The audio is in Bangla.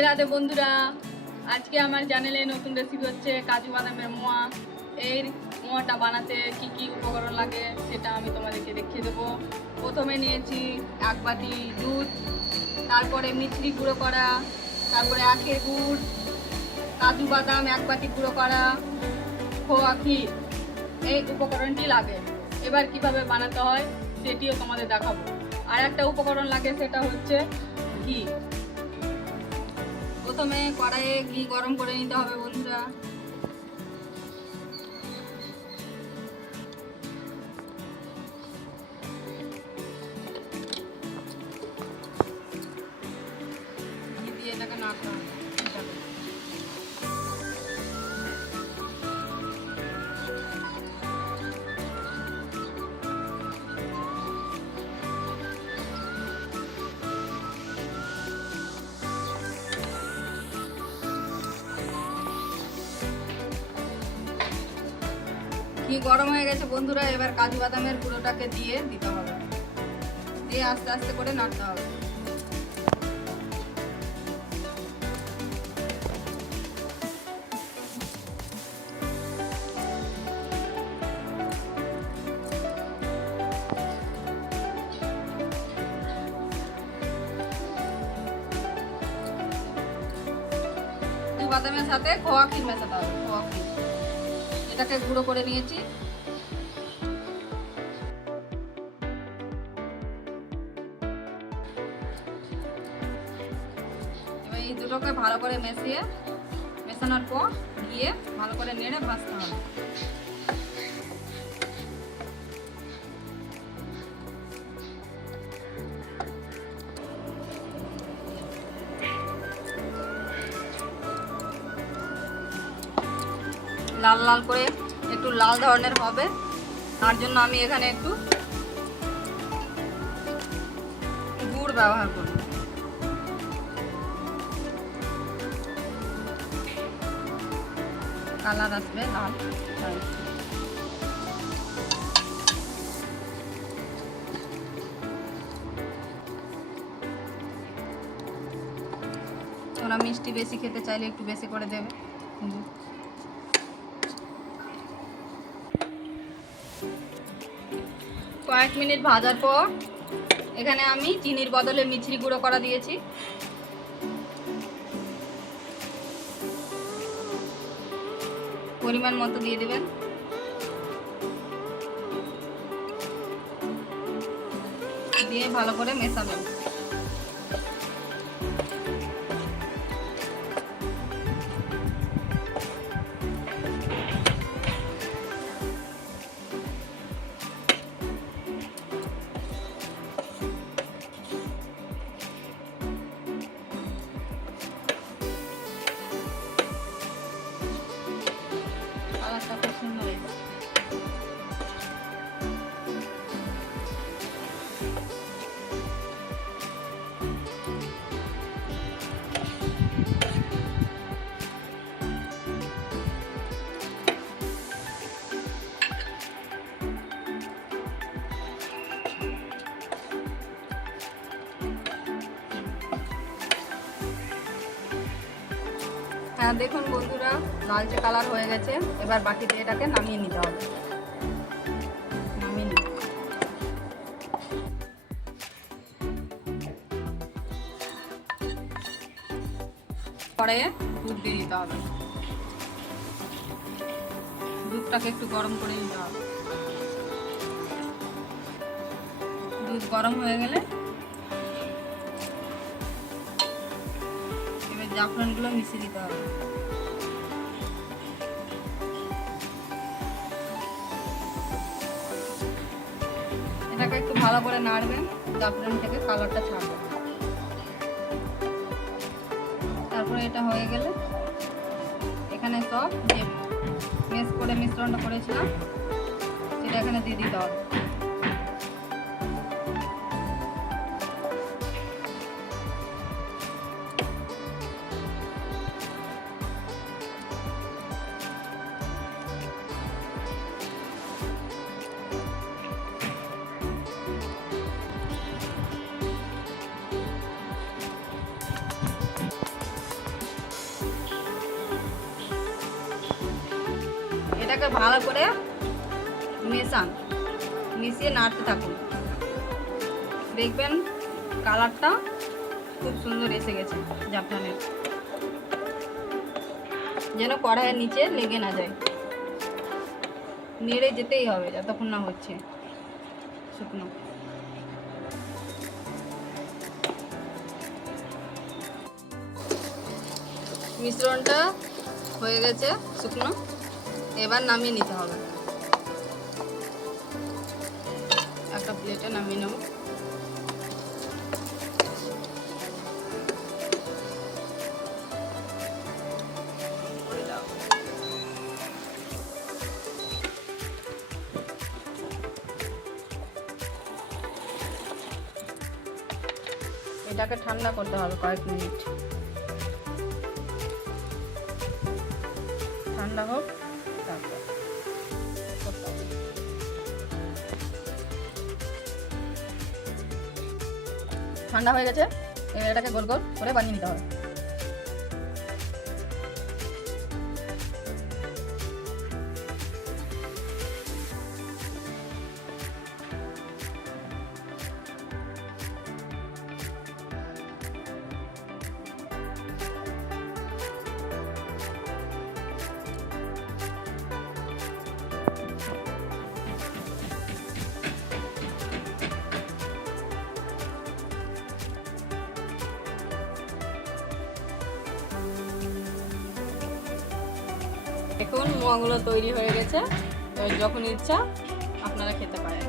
রাধে বন্ধুরা। আজকে আমার চ্যানেলে নতুন রেসিপি হচ্ছে কাজু বাদামের মোয়া। এই মোয়াটা বানাতে কি কি উপকরণ লাগে সেটা আমি তোমাদেরকে দেখিয়ে দেবো। প্রথমে নিয়েছি এক বাটি দুধ, তারপরে মিছরি গুঁড়ো করা, তারপরে আখের গুড়, কাজু বাদাম এক বাটি গুঁড়ো করা, খোয়া ক্ষীর, এই উপকরণটি লাগে। এবার কীভাবে বানাতে হয় সেটিও তোমাদের দেখাবো। আর একটা উপকরণ লাগে সেটা হচ্ছে ঘি। প্রথমে কড়াইয়ে ঘি গরম করে নিতে হবে বন্ধুরা। ঘি দিয়ে এটাকে নাড়তে হবে। ঘি গরম হয়ে গেছে বন্ধুরা, এবার কাজু বাদামের গুঁড়োটাকে দিয়ে দিতে হবে। দিয়ে আস্তে আস্তে করে নাড়তে হবে। বাদামের সাথে খোয়া ক্ষীর মেশাতে হবে, খোয়া ক্ষীর। এটাকে গুঁড়ো করে নিয়েছি। এই দুটোকে ভালো করে মেশিয়ে, মেশানোর পর দিয়ে ভালো করে নেড়ে ভাজতে হবে। লাল লাল করে একটু লাল ধরনের হবে। তার জন্য আমি এখানে একটু গুড় ব্যবহার করব। কালার আসবে লাল। মিষ্টি বেশি খেতে চাইলে একটু বেশি করে দেবে। কয়েক মিনিট ভাজার পর এখানে আমি চিনির বদলে মিছরি গুঁড়ো করা দিয়েছি। পরিমাণ মতো দিয়ে দেবেন। দিয়ে ভালো করে মেশাবেন। দেখুন বন্ধুরা, লালচে কালার হয়ে গেছে। এবার বাকিতে এটাকে নামিয়ে নিতে হবে। নামিয়ে নিই কড়াইয়ে দুধ দিয়ে দিতে হবে। দুধটাকে একটু গরম করে নিতে হবে। দুধ গরম হয়ে গেলে জাফরানগুলো মিশিয়ে দিতে হবে। এটাকে একটু ভালো করে নাড়বেন জাফরান থেকে কালারটা ছাড়বে। তারপরে এটা হয়ে গেলে এখানে সব যে মেস করে, মিশ্রণটা করেছিলাম, সেটা এখানে দিয়ে দিতে হবে। এটাকে ভালো করে মেশান, মিশিয়ে নাড়তে থাকুন। দেখবেন কালারটা খুব সুন্দর এসে গেছে জাফরানের। যেন কড়াইয়ের নিচে লেগে না যায়। নেড়ে যেতেই হবে যতক্ষণ না হচ্ছে শুকনো। মিশ্রণটা হয়ে গেছে শুকনো। এবার নামিয়ে নিতে হবে। একটা প্লেটে নামিয়ে নেব। এটাকে ঠান্ডা করতে হবে কয়েক মিনিট। ঠান্ডা হোক। ঠান্ডা হয়ে গেছে এটাকে গোল গোল করে বানিয়ে নিতে হবে। দেখুন মোয়াগুলো তৈরি হয়ে গেছে। যখন ইচ্ছা আপনারা খেতে পারেন।